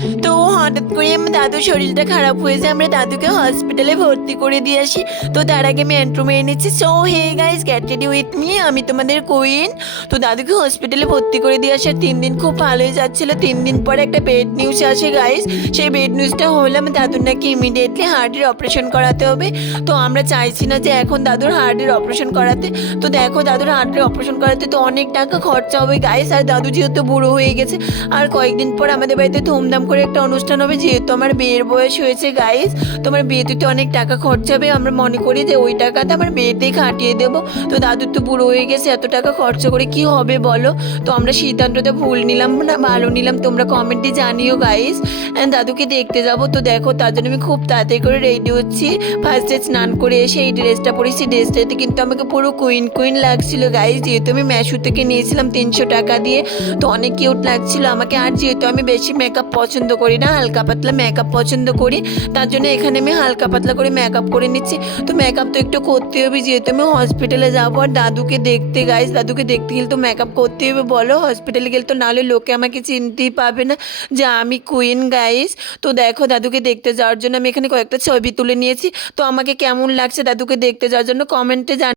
the হঠাৎ করে আমার দাদুর শরীরটা খারাপ হয়েছে। আমরা দাদুকে হসপিটালে ভর্তি করে দিয়ে আসি। তো তার আগে আমি মেরে নিচ্ছি। So hey guys get ready with me আমি তোমাদের কুইন তো দাদুকে হসপিটালে ভর্তি করে দিয়ে আসার তিন দিন খুব ভালোই যাচ্ছিল। তিন দিন পরে একটা বেড নিউজ আসে গাইস সেই বেড নিউজটা হলো, আমার দাদুর নাকি ইমিডিয়েটলি হার্টের অপারেশন করাতে হবে। তো আমরা চাইছি না যে এখন দাদুর হার্টের অপারেশন করাতে। তো দেখো, দাদুর হার্টের অপারেশন করাতে তো অনেক টাকা খরচা হবে গাইস আর দাদু যেহেতু বুড়ো হয়ে গেছে, আর কয়েকদিন পর আমাদের বাড়িতে ধুমধাম করে একটা অনুষ্ঠান হবে যেহেতু আমার বিয়ের বয়স হয়েছে গাইস তোমার বিয়েতে তো অনেক টাকা খরচা হবে। আমরা মনে করি যে ওই টাকাতে আমার বিয়েতেই খাটিয়ে দেবো। তো দাদুর তো বুড়ো হয়ে গেছে, এত টাকা খরচা করে কি হবে বলো? তো আমরা সিদ্ধান্তটা ভুল নিলাম না, ভালো নিলাম। তোমরা কমেন্টে জানিও গাইস দাদুকে দেখতে যাব। তো দেখো, তার জন্য আমি খুব তাড়াতাড়ি করে রেডি হচ্ছি। ফার্স্টে স্নান করে এসে এই ড্রেসটা পরেছি। ড্রেসটাতে কিন্তু আমাকে পুরো কুইন কুইন লাগছিল গাইস যেহেতু আমি ম্যাশু থেকে নিয়েছিলাম তিনশো টাকা দিয়ে। তো অনেক কিউট লাগছিল আমাকে। আর যেহেতু আমি বেশি মেকআপ পছন্দ করি না হালকা পাতলা মেকআপ পছন্দ করি, তার জন্য এখানে আমি হালকা পাতলা করে মেকআপ করে নিচ্ছি। তো মেকআপ তো একটু করতে হবে, যেহেতু আমি হসপিটালে যাব, আর দাদুকে দেখতে গাইস দাদুকে দেখতে গেলে তো মেকআপ করতে হবে, বলো হসপিটালে গেলে তো নাহলে লোকে আমাকে চিনতেই পাবে না যে আমি কুইন গাইস তো দেখো, দাদুকে দেখতে যাওয়ার জন্য আমি এখানে কয়েকটা ছবি তুলে নিয়েছি। তো আমাকে কেমন লাগছে দাদুকে দেখতে যাওয়ার জন্য কমেন্টে জান